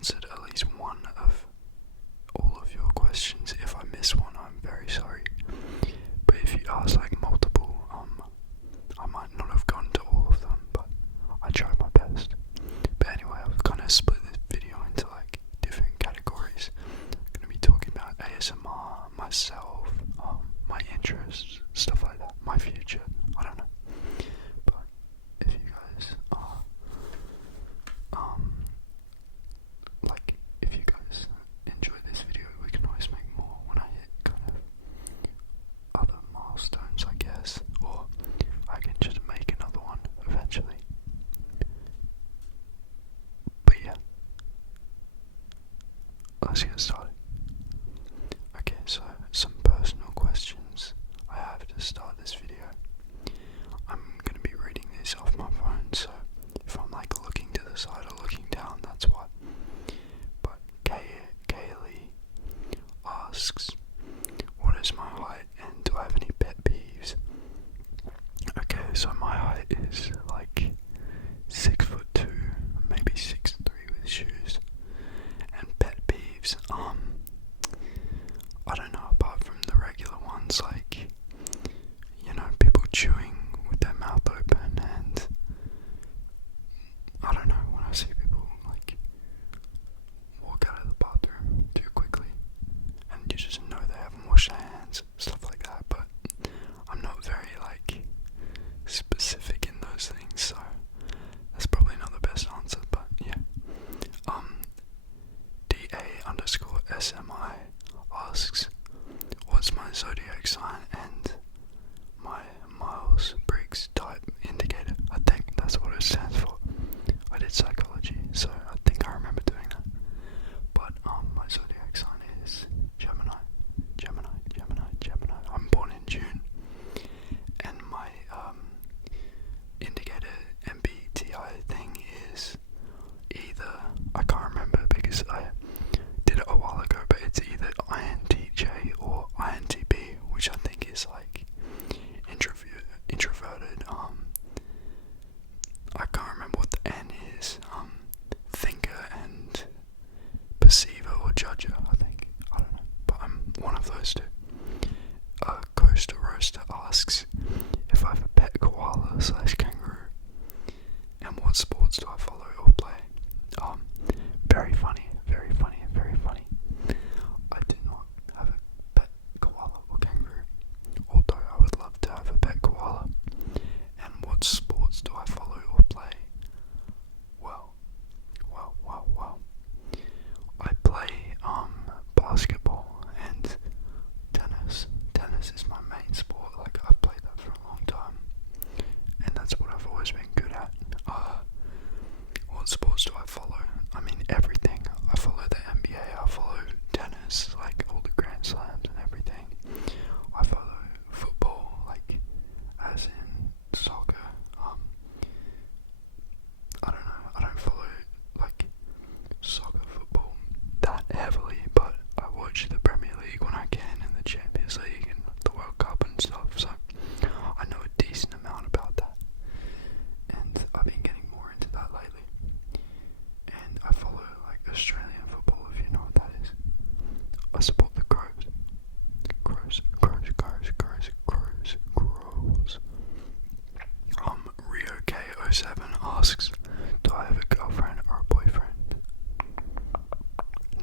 answered at least one of all of your questions. If I miss one, I'm very sorry. But if you ask like multiple, I might not have gone to all of them, but I tried my best. But anyway, I've kind of split this video into like different categories. I'm gonna be talking about ASMR, myself, my interests, stuff like that, my future. I don't know. But if you guys are, like, if you guys enjoy this video, we can always make more when I hit kind of other milestones, I guess, or I can just make another one eventually. But yeah, let's get started. Okay, so some personal questions I have to start this video. I'm gonna be reading this off my phone, so if I'm like looking to the side or looking down, that's why. But Kaylee asks, what is my height and do I have any pet peeves? Okay, so my height is like 6'2", maybe 6'3" with shoes. And pet peeves, I don't know, apart from the regular ones, like, you know, people chewing with their mouth open, and I don't know, when I see people like walk out of the bathroom too quickly and you just know they haven't washed their hands, stuff like that. But I'm not very like specific in those things, so that's probably not the best answer. But yeah, DA_SMI asks, what's my zodiac sign and my Myers-Briggs type indicator? I think that's what it stands for. I did psychology, so I think I remember doing that. But my zodiac sign is Gemini. I'm born in June, and my indicator MBTI thing is either, I can't remember because I did it a while ago, but it's either INTJ or INTP, which I think is like introverted. I can't remember what the N is. Thinker and perceiver or judger, I think. I don't know, but I'm one of those two. Coaster Roaster asks if I have a pet koala/kangaroo and what sports do I follow or play. Very funny. I do not have a pet koala or kangaroo, although I would love to have a pet koala. And what sports do I follow or play? Well. I play basketball and tennis. Tennis is my main sport. Like, I've played that for a long time, and that's what I've always been good at. What sports do I follow? I mean, everything. I follow the NBA, I follow tennis, like all the Grand Slams and everything. I follow football, like, as in soccer. I don't know, I don't follow, like, soccer, football that heavily, but I watch the Premier League when I can, and the Champions League, and the World Cup and stuff, so I know a decent amount about that. And I've been getting more into that lately. And I follow like Australian football, if you know what that is. I support the Crows. Rio K07 asks, do I have a girlfriend or a boyfriend?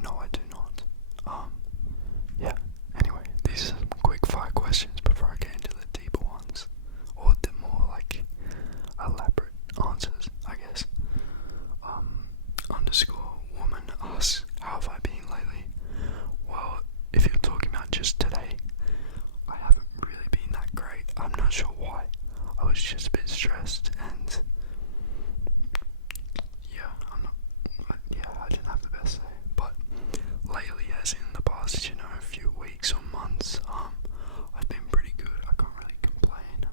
No, I do not. Yeah. Anyway, these are some quick fire questions before I get into the deeper ones, or the more like elaborate answers, I guess. _woman asks, how have I been lately? Well, if you're talking about just today, I haven't really been that great. I'm not sure why. I was just a bit stressed, and I didn't have the best day. But lately, as in the past, a few weeks or months, I've been pretty good. I can't really complain.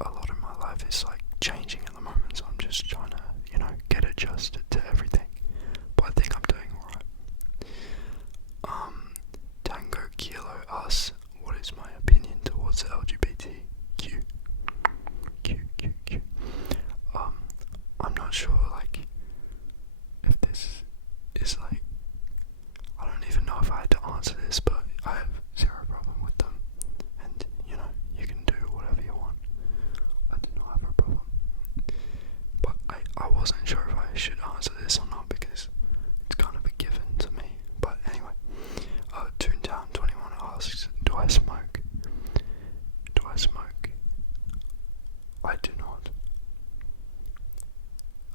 A lot of my life is like changing at the moment, so I'm just trying to, get adjusted to everything. But I think I'm doing alright. Tango Kilo asks, what is my opinion towards LGBTQ? I'm not sure, like, if this wasn't sure if I should answer this or not because it's kind of a given to me. But anyway, Toontown21 asks, do I smoke? Do I smoke? I do not.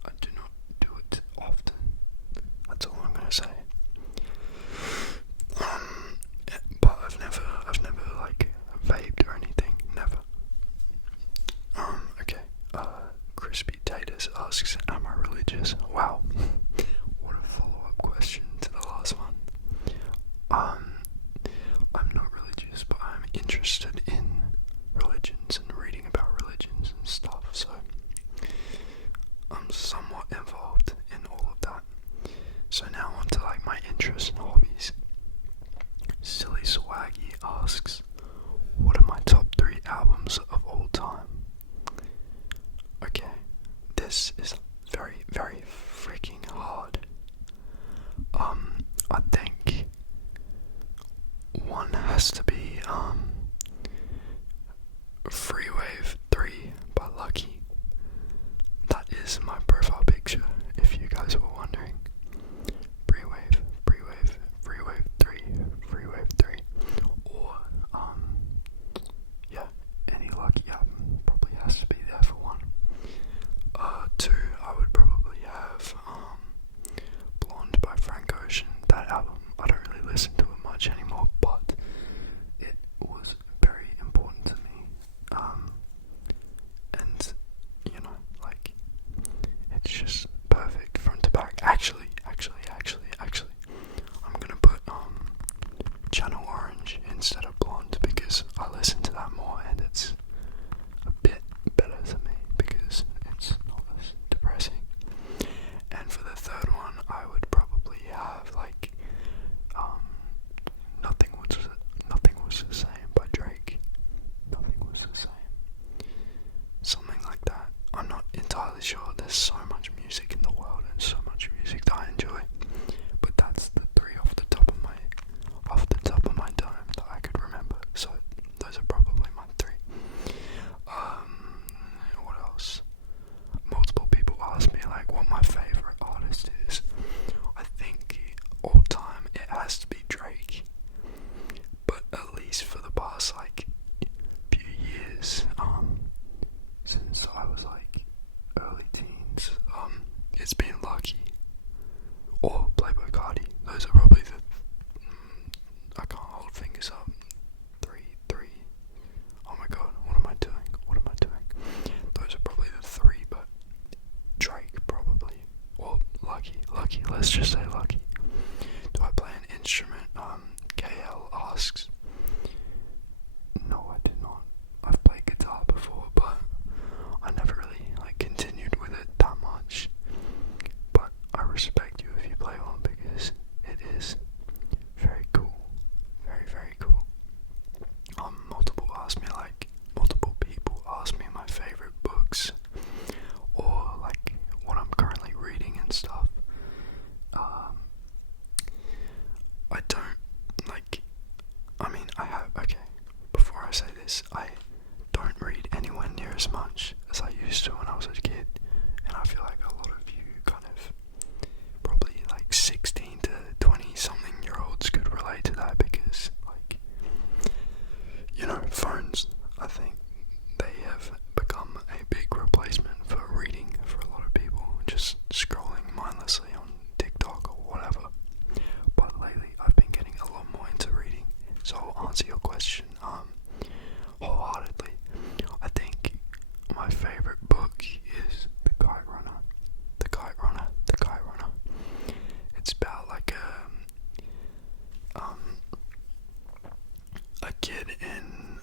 I do not do it often. That's all I'm gonna say. But I've never like vaped or anything. Never. Okay. Crispy Taters asks, am I religious? Wow. What a follow-up question to the last one. I'm not religious, but I'm interested in religions and reading about religions and stuff, so I'm somewhat involved in all of that. So now on to like my interests and hobbies. Silly Swaggy asks, what are my top 3 albums of all time? Okay, this is very, very freaking hard. I think one has to be Freewave 3 by Lucky. That is my profile picture, if you guys were wondering. Freewave 3, Freewave 3. Or, yeah, any Lucky album probably has to be there for one. 2, I would probably have, Blonde by Frank Ocean. That album, I don't really listen to it much anymore, but it was very important to me. And, you know, like, it's just perfect front to back. Actually, I'm gonna put, Channel Orange instead of Blonde because I listen to that more and it's a bit better to me because it's not as depressing. And for the third one, I would probably have like Nothing Was the Same by Drake. Nothing Was the Same. Something like that. I'm not entirely sure. There's so much music in the world and so much music that I enjoy. But that's the 3 off the top of my dome that I could remember. So those are probably my 3. What else? Multiple people ask me like what my favorite artist is. I think all time it has to be Drake. But at least for the past like few years, since I was like early teens, it's been Lucky or Playboi Carti. Those are probably the I can't hold fingers up. 3. Oh my god, what am I doing? Those are probably the 3, but Drake probably. Or Lucky. Let's just say Lucky. Do I play an instrument? KL asks. No, I did not. I've played guitar before, but I never really like continued with it that much. But I respect you if you play one because it is very cool. Very, very cool. Multiple people ask me my favorite books or like what I'm currently reading and stuff. I don't before I say this, I don't read anywhere near as much as I used to when I was a kid, and I feel like a lot of you kind of probably like 16 to 20 something year olds could relate to that because like, you know, phones, I think they have become a big replacement for reading for a lot of people, just scrolling mindlessly on TikTok or whatever. But lately I've been getting a lot more into reading, so I'll answer your question wholeheartedly. I think my favorite book is The Kite Runner. It's about like a kid in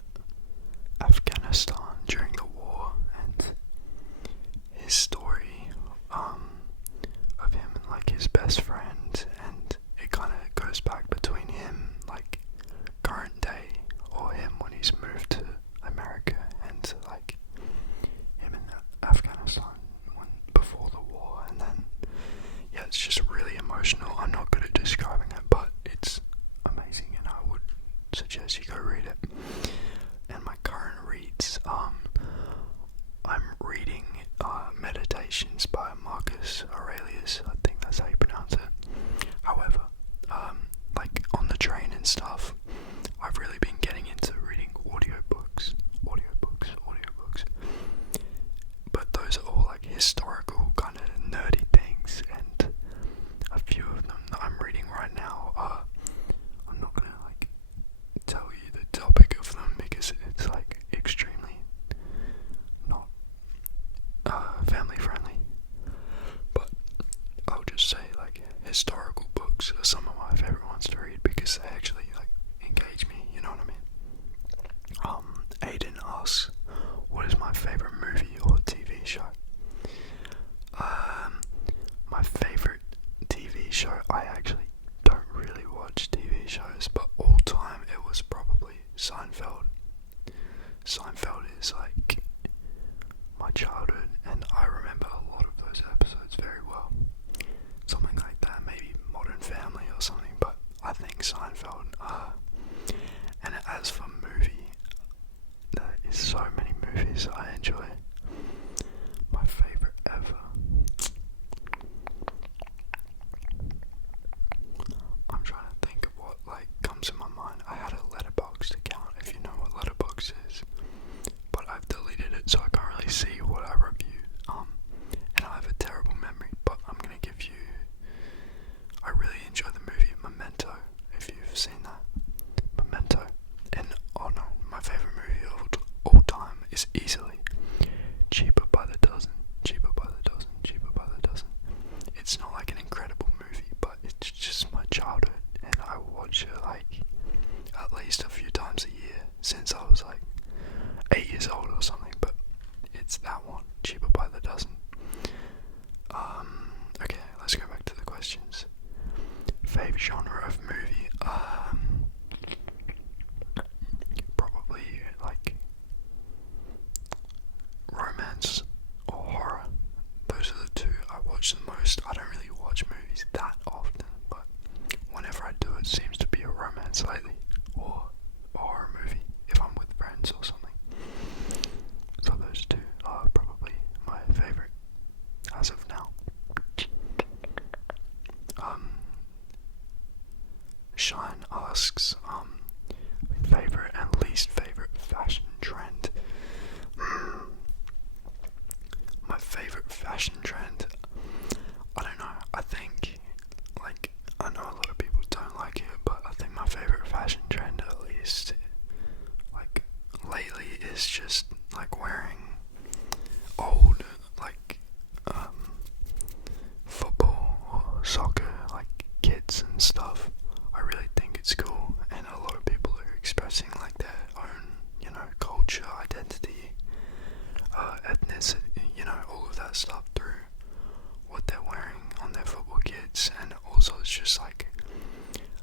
Afghanistan during the war and his story of him and like his best friend, and it kind of goes back between him like current day or him when he's moved to America and like him in Afghanistan before the war, and then yeah, it's just really emotional. I'm not good at describing it, but it's amazing and I would suggest you go read it. And my current reads, I'm reading Meditations by Marcus historical kind of nerdy things, and a few of them that I'm reading right now are, I'm not gonna like tell you the topic of them because it's like extremely not family friendly, but I'll just say like historical books are some of my favorite ones to read because they actually like engage me, you know what I mean? Aiden asks, what is my favorite movie or TV show? My favorite TV show, I actually don't really watch TV shows, but all time it was probably Seinfeld. Seinfeld is like my childhood, and I remember a lot of those episodes very well. Something like that, maybe Modern Family or something, but I think Seinfeld. And as for movie, there is so many movies I enjoy. My favorite ever. I'm trying to think of what like comes in my mind. I had a Letterboxd account, if you know what Letterboxd is, but I've deleted it so I can't really see what I reviewed. And I have a terrible memory, but I'm gonna give you. I really enjoy the movie Memento. If you've seen that, Memento. And oh no, my favorite movie of all time is easily Cheaper by the Dozen. Cheaper by the Dozen. Cheaper by the Dozen. It's not like an incredible movie, but it's just my childhood, and I watch it like at least a few times a year since I was like 8 years old or something. But it's that one, Cheaper by the Dozen. Okay, let's go back to the questions. Favorite genre of movie? Probably like romance or horror. Those are the two I watch the most. I don't really watch movies that often, but whenever I do, it seems to be a romance lately, or a horror movie if I'm with friends or something. So those two are probably my favorite as of now. Shine asks, favorite and least favorite fashion trend. My favorite fashion trend, I don't know, I think, like, I know a lot of people don't like it, but I think my favorite fashion trend, at least, like, lately, is just, like, wearing old, like, football or soccer, like, kits and stuff. I really think it's cool, and a lot of people are expressing, like, their own, you know, culture, identity, ethnicity, you know, all of that stuff through what they're wearing on their football kits. And also it's just like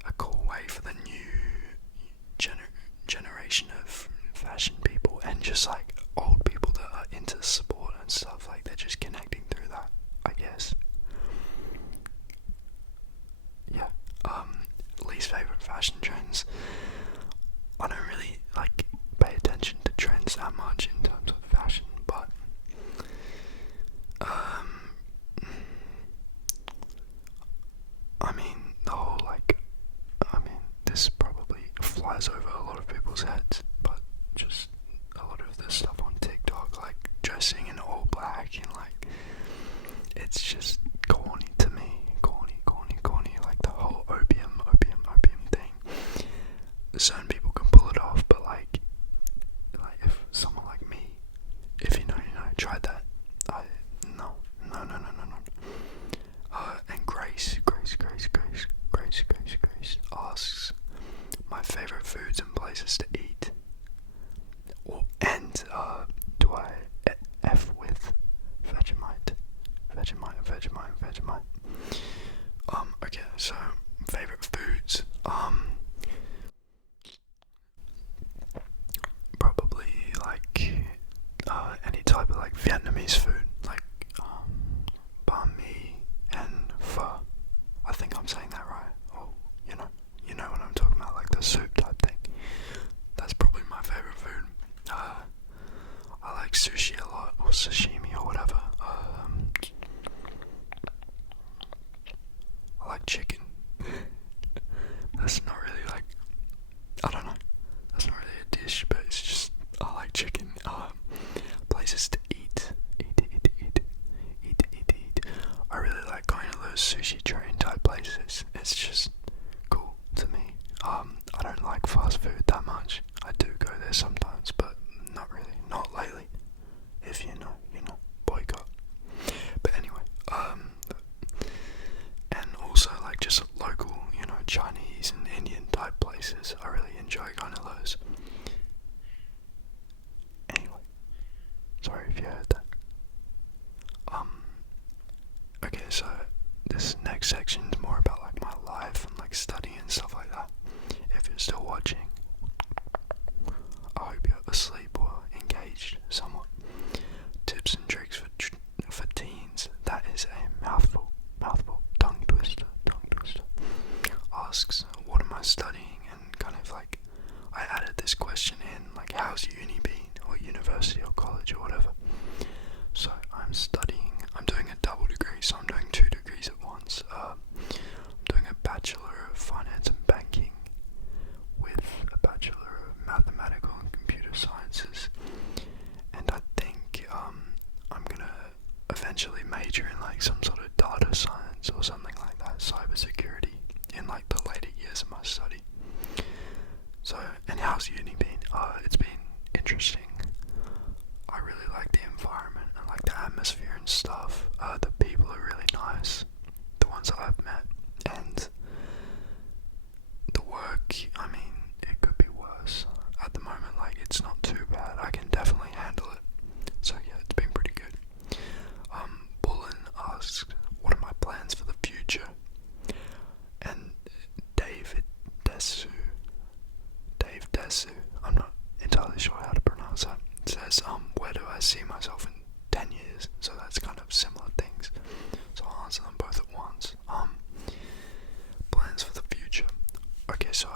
a cool way for the new generation of fashion people, and just like old people that are into sport and stuff, like they're just connecting through that, I guess. Yeah. Least favorite fashion trends, I don't really like pay attention to trends that much in terms of fashion, but I mean the whole this probably flies over a lot of people's heads, but just a lot of this stuff on TikTok, like dressing in all black, and like it's just corny to me, corny, like the whole opium thing. Certain people can pull it off, but like if someone like me, if you know, tried that, no. And Grace asks my favorite foods and places to eat. And do I F with Vegemite? Okay, so favorite foods. Probably like any type of like Vietnamese food, like banh mi and pho. I think I'm saying that right. Oh, you know what I'm talking about, like the soup type thing. That's probably my favorite food. I like sushi a lot, or sashimi or whatever. I like chicken. That's not sushi train type places. It's just cool to me. I don't like fast food that much. I do go there sometimes, but not really, not lately. If you know, boycott. But anyway, and also like just local, Chinese and Indian type places. I really enjoy going to those. Anyway, sorry if you heard that. Okay, so this next section is more about like my life and like studying and stuff like that. If you're still watching, I hope you're asleep or engaged somewhat. Tips and tricks for teens. That is a mouthful. Tongue twister. Asks, what am I studying? And kind of like, I added this question in, like, how's uni been? Or university or college or whatever. So I'm doing a double degree, so I'm doing 2 degrees at once. I'm doing a Bachelor of Finance and Banking with a Bachelor of Mathematical and Computer Sciences, and I think I'm gonna eventually major in like some sort of data science or something like that, cybersecurity, in like the later years of my study. So, and how's uni been? It's been interesting. I really like the environment and like the atmosphere and stuff. The people are really nice, the ones that I've met, and the work, I mean, it could be worse. At the moment, like, it's not too bad. I can definitely handle it. So yeah, it's been pretty good. Bullen asked, what are my plans for the future? And Dave Desu, I'm not entirely sure how to pronounce that, says, where do I see myself in 10 years? So that's kind of similar things. So I'll answer them both at once. Plans for the future. Okay, so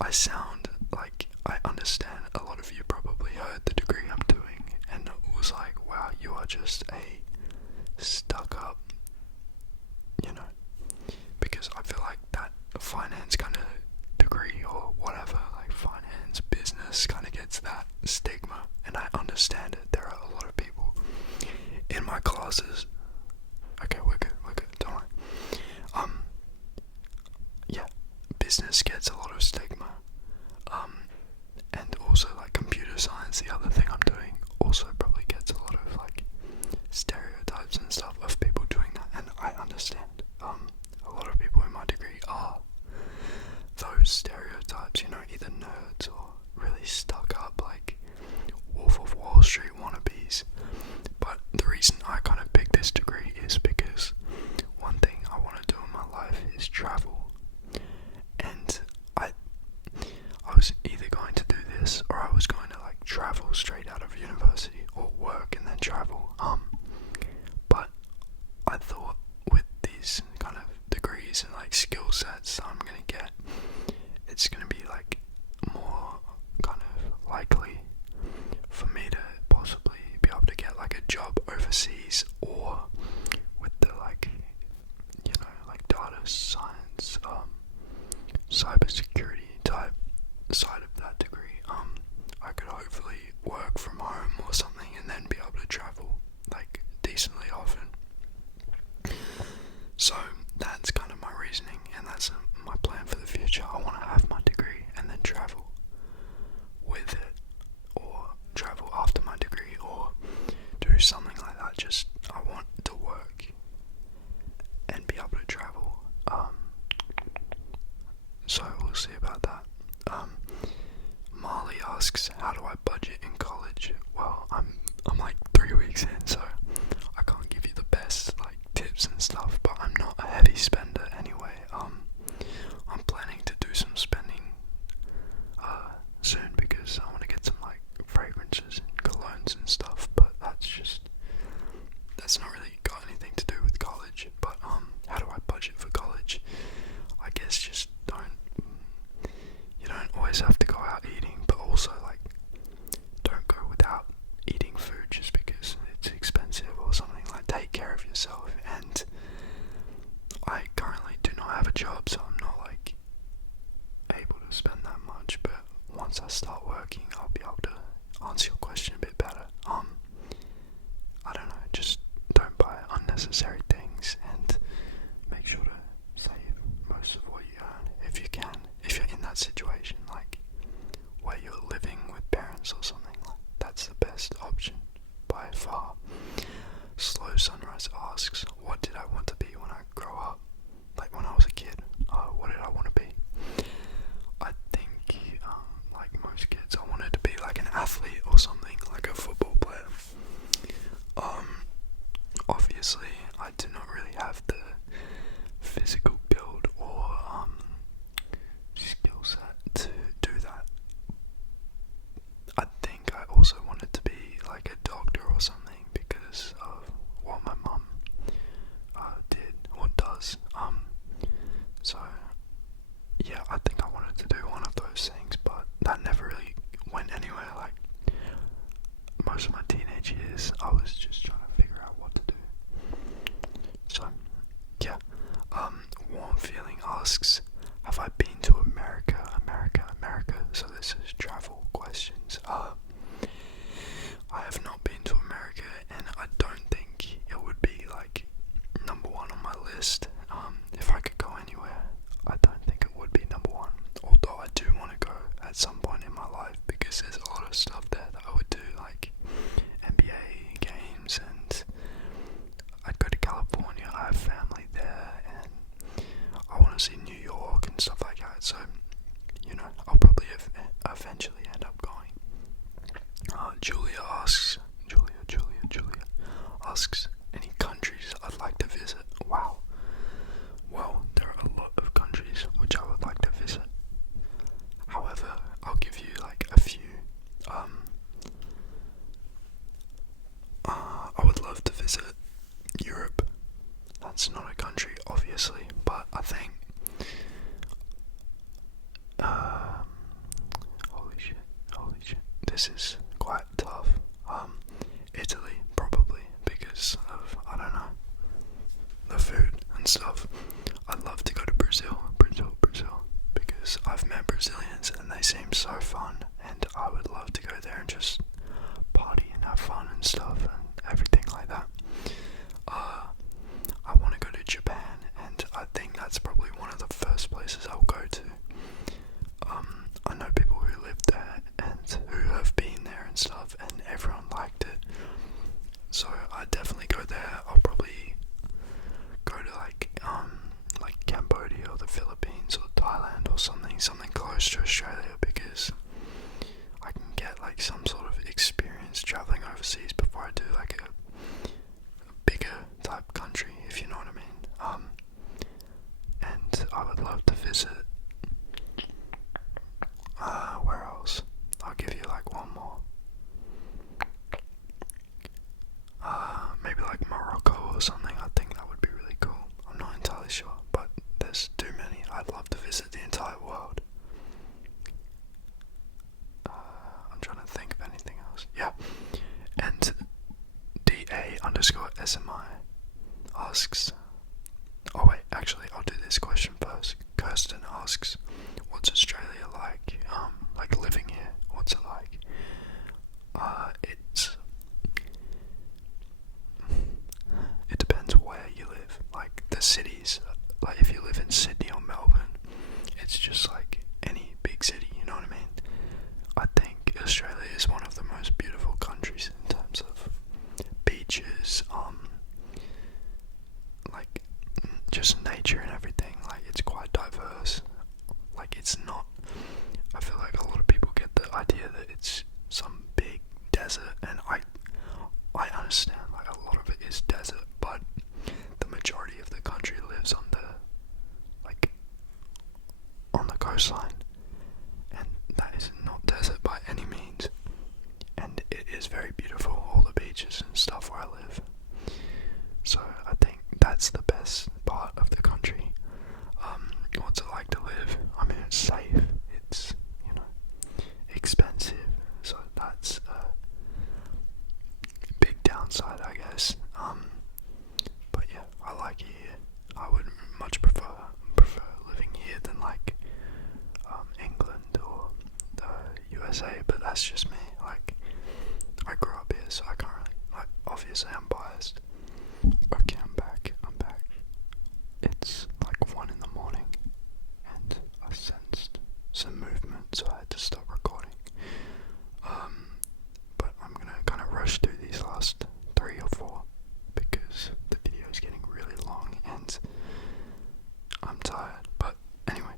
I sound like I understand. A lot of you probably heard the degree I'm doing and it was like, wow, you are just a stuck up, because I feel like that finance kind of degree or whatever, like finance, business, kind of gets that stigma, and I understand it. There are a lot of people in my classes. Okay, we're good, don't worry. Yeah, business gets a lot of stigma, and also like computer science, the other thing I'm doing, also probably gets a lot of like stereotypes and stuff of people doing that, and I understand. A lot of people in my degree are those stereotypes, either nerds or really stuck up, like Wolf of Wall Street wannabes. But the reason I kind of picked this degree is because one thing I want to do in my life is travel, and I was either going to do this or I was going to like travel straight out of university or work and then travel. But I thought with these kind of degrees and like skill sets that I'm gonna get, it's gonna be like more kind of likely for me to possibly be able to get like a job overseas, or with the like data science, cybersecurity type side of that degree. I could hopefully work from home or something and then be able to travel like decently often. So that's kind of my reasoning, and that's my plan for the future. I want to have my degree and then travel with it, or travel after my degree, or do something like that. Just I want to work and be able to travel. So we'll see about that. Marley asks, how do I budget in college? Well, I'm like 3 weeks in, so I can't give you the best like tips and stuff, but I'm not a heavy spender anyway. I'm planning to do some spending soon because I want to get some like fragrances and colognes and stuff, but that's not really got anything to do with college. But how do I budget for college? I guess just you don't always have to go out eating, but also like don't go without eating food just because it's expensive or something. Like, take care of yourself. And I currently do not have a job, so I'm not like able to spend that much, but once I start working I'll be able to answer your question a bit better. I don't know, just don't buy unnecessary things. obviously I do not really have the physical build or skill set to do that. I think I also wanted to be like a doctor or something because of what my mum did or does. So yeah, I think I wanted to do one of those things, but that never really went anywhere. Like most of my teenage years, I was just trying to figure out what to do. So yeah, Warm Feeling asks, have I been to America? So this is travel questions. I have not been to America, and I don't think it would be like number one on my list. If I could go anywhere, I don't think it would be number one. Although I do want to go at some point in my life because there's a lot of stuff there that I would do, like NBA games, and I'd go to California. I have family there, and I want to see New York and stuff like that. So, you know, I'll probably eventually end up going. Julia asks, any countries I'd like to visit? Wow. Well, there are a lot of countries which I would like to visit. However, I'll give you like a few. I would love to visit Europe. That's not a country, obviously, but I think holy shit, this is quite tough. Italy, probably, because of, I don't know, the food and stuff. I'd love to go to Brazil, because I've met Brazilians and they seem so fun, and I would love to go there and just party and have fun and stuff and everything like that. I want to go to Japan, and I think that's probably one of the first places I'll go to. I know people who live there and who have been there and stuff, and everyone liked it. So I'd definitely go there. I'll probably go to like Cambodia or the Philippines or Thailand or something close to Australia, because I can get like some sort of experience traveling overseas before I do like a bigger type country, if you know what I mean. And I would love to visit. Where else? I'll give you like one more. Maybe like Morocco or something. I think that would be really cool. I'm not entirely sure, but there's too many. I'd love to visit the entire world. I'm trying to think of anything else. Yeah. And DA_SMI asks, oh wait, actually I'll do this question first. Kirsten asks, what's Australia like? Like living here, what's it like? It depends where you live. Like the cities, like if you live in Sydney or Melbourne, it's just like any big city, you know what I mean? I think Australia is one of the most beautiful countries in terms of beaches, like just nature and everything. Like it's quite diverse. Like it's not, I feel like a lot of people get the idea that it's some big desert, and I understand like a lot of it is desert, but the majority of the country lives on the coastline, and that is not desert by any means, and it is very beautiful, all the beaches and stuff where I live. So I think that's the best part of the country. What's it like to live? I mean, it's safe, it's, you know, expensive, so that's a big downside, I guess. But yeah, I like it here. I would much prefer living here than like England or the USA, but that's just me. Like, I grew up here, so I can't really, like, obviously I'm biased. Okay, I'm back. It's like 1 in the morning, and I sensed some movement, so I had to stop recording. But I'm gonna kind of rush through these last 3 or 4 because the video is getting really long and I'm tired. But anyway,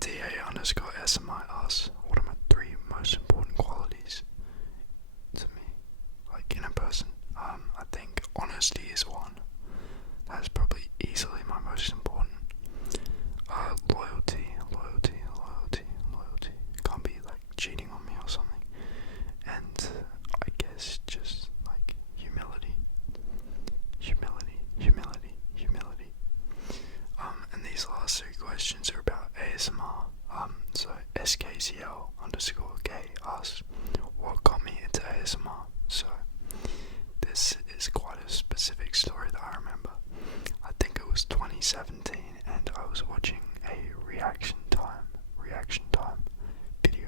DA_SMI asks, what are my 3 most important qualities to me, like in a person? I think these last three questions are about ASMR. So SKCL_K asks, what got me into ASMR? So this is quite a specific story that I remember. I think it was 2017, and I was watching a reaction time video,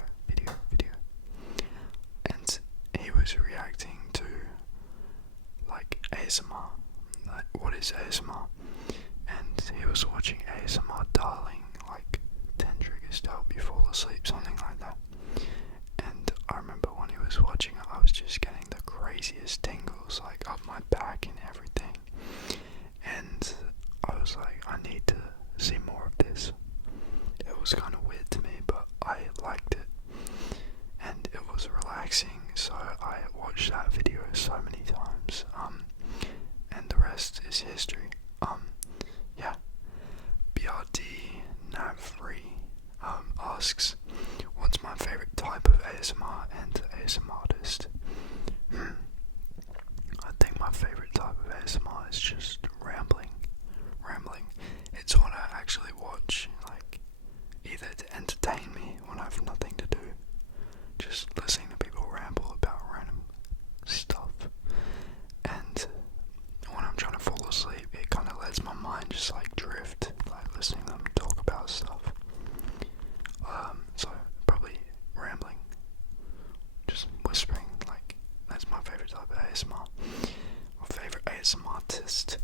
and he was reacting to like ASMR. Like, what is ASMR? And he was watching ASMR Darling, like 10 triggers to help you fall asleep, something like that. And I remember when he was watching it, I was just getting the craziest tingles, like up my back and everything. And I was like, I need to see more of this. It was kind of weird to me, but I liked it. And it was relaxing, so I watched that video so many times. And the rest is history. Yeah. BRD Nav3 asks, what's my favorite type of ASMR and ASMR artist? I think my favorite type of ASMR is just rambling. It's what I actually watch, like, either to entertain me when I have nothing to do, just listening to people ramble about random stuff, and when I'm trying to fall asleep, it kind of lets my mind just like drift, like listening to them talk about stuff. So probably rambling, just whispering, like, that's my favorite type of ASMR. My favorite ASMR artist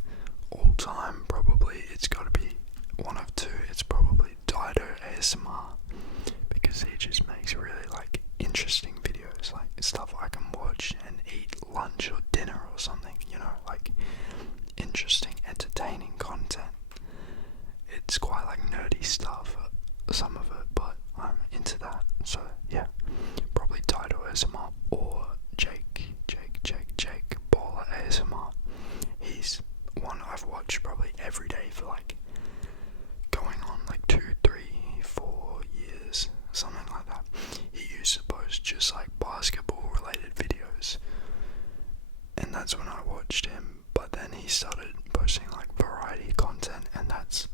all time, probably it's got to be one of two. It's probably Dido ASMR, because he just makes really like interesting videos, like stuff I can watch and eat lunch or dinner or something, you know, like interesting, entertaining content. It's quite like nerdy stuff, some of it, but I'm into that. So yeah, probably Dido ASMR or Jake Baller ASMR. He's one I've watched probably every day for like going on like 2, 3, 4 years, something like that. He used to post just like basketball related videos, and that's when I watched him. But then he started posting like variety content, and that's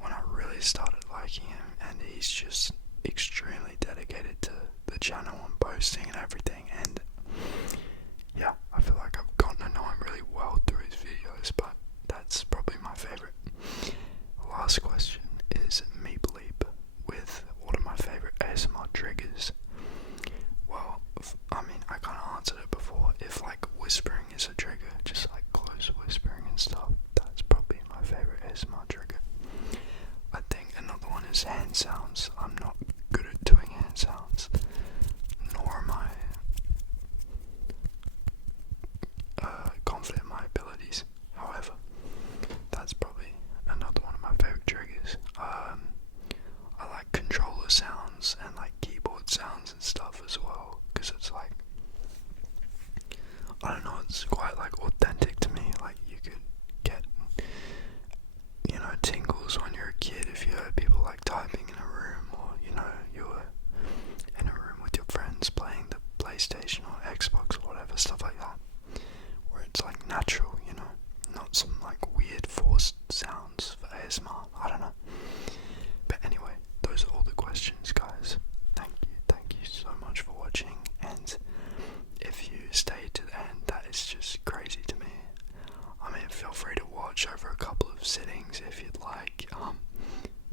when I really started liking him. And he's just extremely dedicated to the channel and posting and everything. And yeah, I feel like I've gotten to know him really well through his videos, but that's probably my favorite. Last question is Meep Leap with what are my favorite ASMR triggers? Well, I mean, I kind of answered it before. If like whispering is a trigger, just like close whispering and stuff, that's probably my favorite ASMR trigger. I think another one is hand sounds. I'm not good at doing hand sounds, nor am I confident in my abilities. However, that's probably another one of my favorite triggers. I like controller sounds and like keyboard sounds and stuff as well, because it's like, I don't know, it's quite like authentic to me. Like you could get, you know, tingles when you're a kid if you heard people like typing in a room, or you know, you were in a room with your friends playing the PlayStation or Xbox or whatever, stuff like that, where it's like natural, you know, not some like weird forced sounds for ASMR. I don't know. But anyway, those are all the questions, guys. Thank you so much for watching, and if you stayed to the end, that is just crazy to me. I mean, feel free to watch over a couple of sittings if you'd like,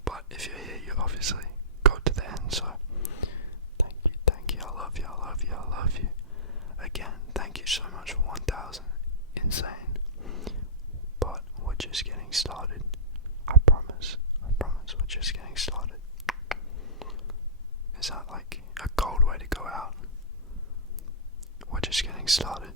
but if you're here, you obviously go to the end, so thank you, I love you. Again, thank you so much for 1,000, insane, but we're just getting started. I promise, we're just getting started. Is that like a cold way to go out? We're just getting started.